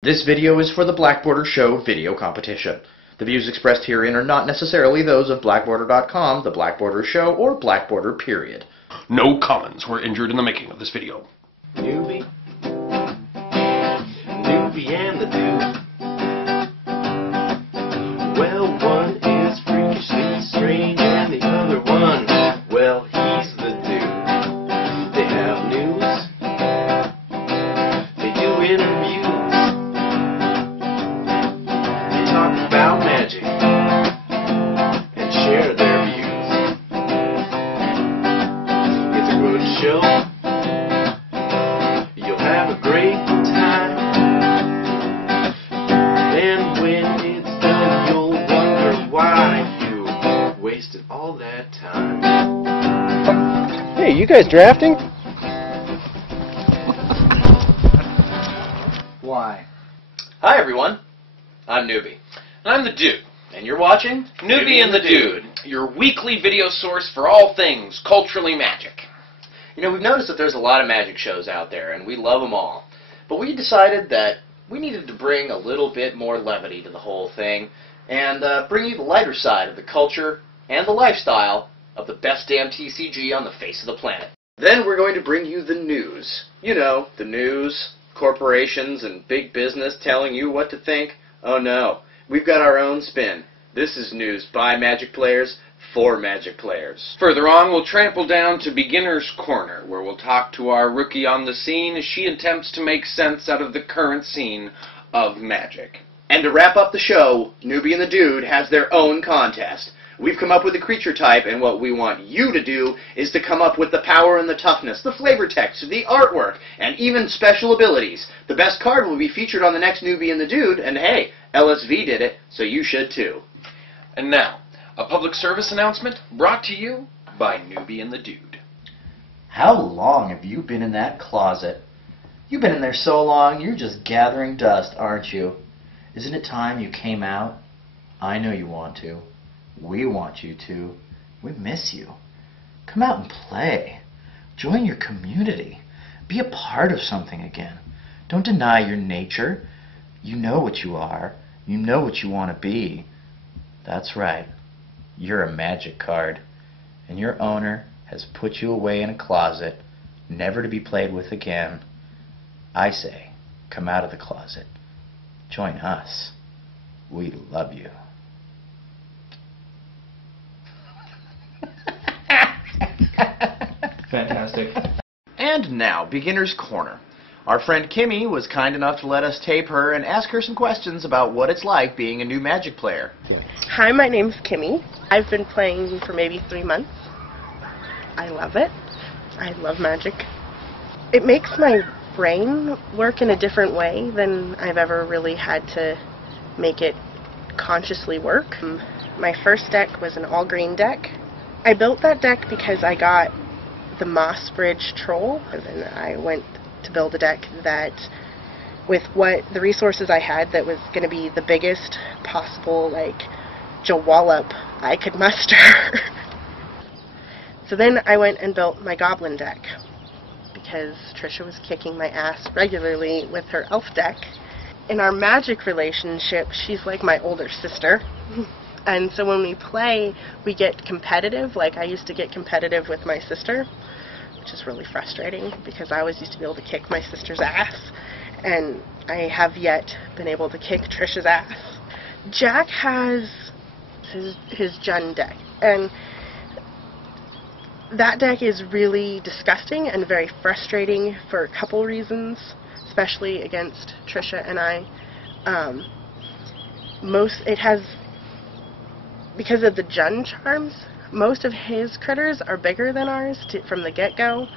This video is for the BlackBorder Show video competition. The views expressed herein are not necessarily those of BlackBorder.com, the BlackBorder Show, or BlackBorder period. No Collins were injured in the making of this video. Noobie. Noobie and the dude. Well, one is freakishly strange and the other one, well, he's the dude. They have news. They do interviews. They talk about magic and share their views. It's a good show. You'll have a great time. And when it's done, you'll wonder why you wasted all that time. Hey, you guys drafting? Why? Hi everyone, I'm Noobie. And I'm the Dude. And you're watching Noobie and the Dude, your weekly video source for all things culturally magic. You know, we've noticed that there's a lot of magic shows out there, and we love them all. But we decided that we needed to bring a little bit more levity to the whole thing, and bring you the lighter side of the culture and the lifestyle of the best damn TCG on the face of the planet. Then we're going to bring you the news. You know, the news, corporations and big business telling you what to think. Oh no, we've got our own spin. This is news by Magic players for Magic players. Further on, we'll trample down to Beginner's Corner, where we'll talk to our rookie on the scene as she attempts to make sense out of the current scene of magic. And to wrap up the show, Noobie and the Dude has their own contest. We've come up with a creature type, and what we want you to do is to come up with the power and the toughness, the flavor text, the artwork, and even special abilities. The best card will be featured on the next Noobie and the Dude, and hey, LSV did it, so you should too. And now, a public service announcement brought to you by Noobie and the Dude. How long have you been in that closet? You've been in there so long, you're just gathering dust, aren't you? Isn't it time you came out? I know you want to. We want you to. We miss you. Come out and play. Join your community. Be a part of something again. Don't deny your nature. You know what you are. You know what you want to be. That's right. You're a magic card. And your owner has put you away in a closet, never to be played with again. I say, come out of the closet. Join us. We love you. Fantastic. And now, Beginner's Corner. Our friend Kimmy was kind enough to let us tape her and ask her some questions about what it's like being a new Magic player. Hi, my name's Kimmy. I've been playing for maybe 3 months. I love it. I love Magic. It makes my brain work in a different way than I've ever really had to make it consciously work. My first deck was an all-green deck. I built that deck because I got the Moss Bridge Troll, and then I went to build a deck that, with what the resources I had, that was going to be the biggest possible, like, Jawallop I could muster. So then I went and built my Goblin deck, because Trisha was kicking my ass regularly with her Elf deck. In our Magic relationship, she's like my older sister. And so when we play, we get competitive. Like, I used to get competitive with my sister, which is really frustrating because I always used to be able to kick my sister's ass, and I have yet been able to kick Trisha's ass. Jack has his Jun deck, and that deck is really disgusting and very frustrating for a couple reasons, especially against Trisha and I. Because of the Jun charms, most of his critters are bigger than ours from the get-go.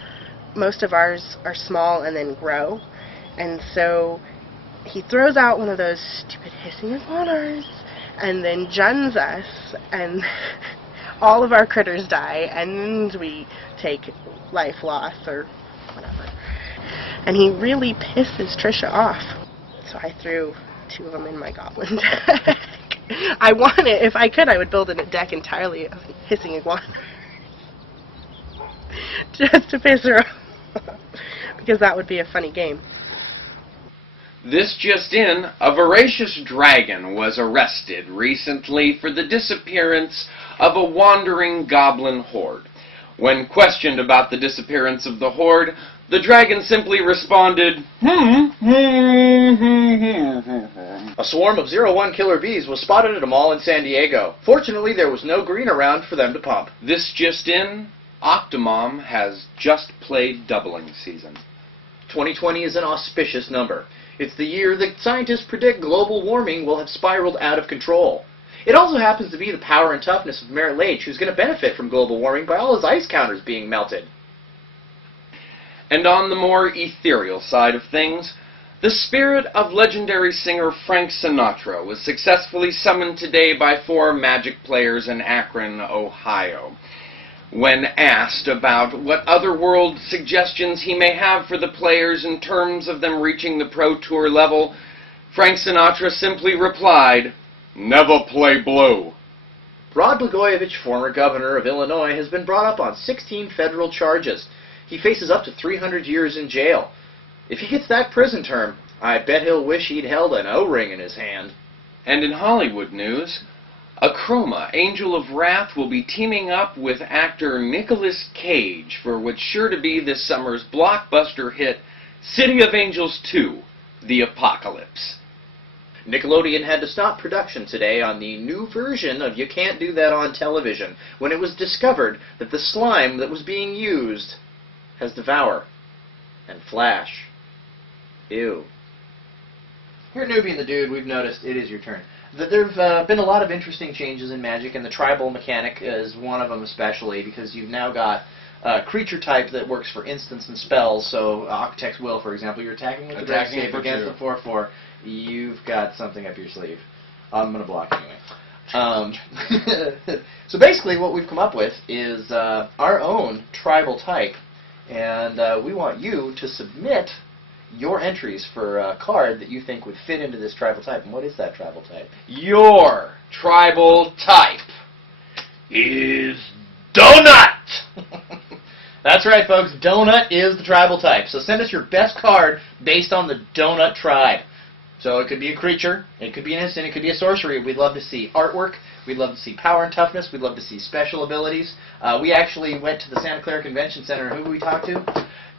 Most of ours are small and then grow. And so he throws out one of those stupid hissing iguanas and then Juns us, and all of our critters die, and we take life loss or whatever. And he really pisses Trisha off. So I threw 2 of them in my Goblin deck. I want it. If I could, I would build a deck entirely of hissing iguanas. Just to piss her off. Because that would be a funny game. This just in, a voracious dragon was arrested recently for the disappearance of a wandering goblin horde. When questioned about the disappearance of the horde, the dragon simply responded, A swarm of 01 killer bees was spotted at a mall in San Diego. Fortunately, there was no green around for them to pump. This just in, Octomom has just played doubling season. 2020 is an auspicious number. It's the year that scientists predict global warming will have spiraled out of control. It also happens to be the power and toughness of Merrill H, who's going to benefit from global warming by all his ice counters being melted. And on the more ethereal side of things, the spirit of legendary singer Frank Sinatra was successfully summoned today by 4 Magic players in Akron, Ohio. When asked about what otherworld suggestions he may have for the players in terms of them reaching the Pro Tour level, Frank Sinatra simply replied, "Never play blue." Rod Blagojevich, former governor of Illinois, has been brought up on 16 federal charges. He faces up to 300 years in jail. If he gets that prison term, I bet he'll wish he'd held an O-ring in his hand. And in Hollywood news, Acroma, Angel of Wrath, will be teaming up with actor Nicolas Cage for what's sure to be this summer's blockbuster hit, City of Angels 2, The Apocalypse. Nickelodeon had to stop production today on the new version of You Can't Do That on Television when it was discovered that the slime that was being used has Devour and Flash. Ew. Here at Noobie and the Dude, we've noticed it is your turn. That there have been a lot of interesting changes in Magic, and the tribal mechanic is one of them especially, because you've now got a creature type that works for instants and spells. So Architect's Will, for example, you're attacking with the Dreadscape against the 4/4. You've got something up your sleeve. I'm going to block anyway. So basically what we've come up with is our own tribal type, and we want you to submit your entries for a card that you think would fit into this tribal type. And what is that tribal type? Your tribal type Is Donut! That's right, folks. Donut is the tribal type. So send us your best card based on the Donut tribe. So it could be a creature, it could be an instant, it could be a sorcery. We'd love to see artwork. We'd love to see power and toughness. We'd love to see special abilities. We actually went to the Santa Clara Convention Center, and who did we talk to?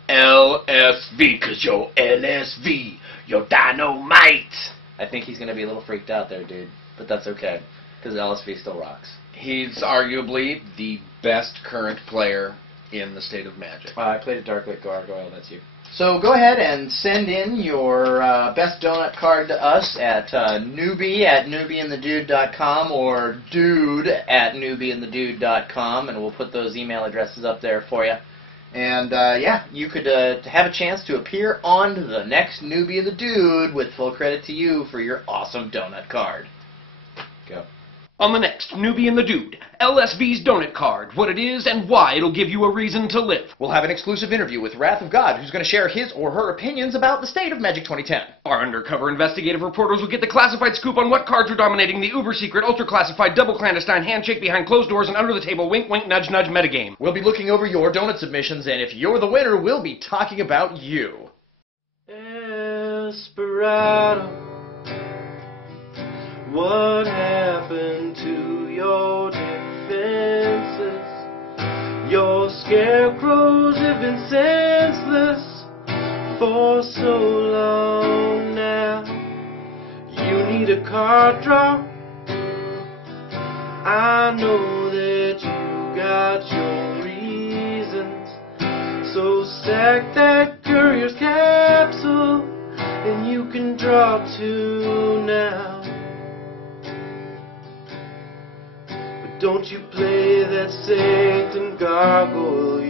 LSV, cause you're LSV, you're dynamite. I think he's going to be a little freaked out there, dude. But that's okay, because LSV still rocks. He's arguably the best current player in the state of Magic. I played a Darklit Gargoyle, that's you. So go ahead and send in your best donut card to us at noobie@noobieandthedude.com or dude@noobieandthedude.com, and we'll put those email addresses up there for you. And yeah, you could have a chance to appear on the next Noobie and the Dude with full credit to you for your awesome donut card. Go. On the next Noobie and the Dude, LSV's donut card, what it is and why it'll give you a reason to live. We'll have an exclusive interview with Wrath of God, who's going to share his or her opinions about the state of Magic 2010. Our undercover investigative reporters will get the classified scoop on what cards are dominating the uber-secret, ultra-classified, double-clandestine, handshake behind closed doors and under-the-table wink-wink, nudge-nudge metagame. We'll be looking over your donut submissions, and if you're the winner, we'll be talking about you. Desperado, what happened to your defenses? Your scarecrows have been senseless for so long now. You need a card draw. I know that you got your reasons. So sack that courier's capsule and you can draw 2 now. Don't you play that saint and gargoyle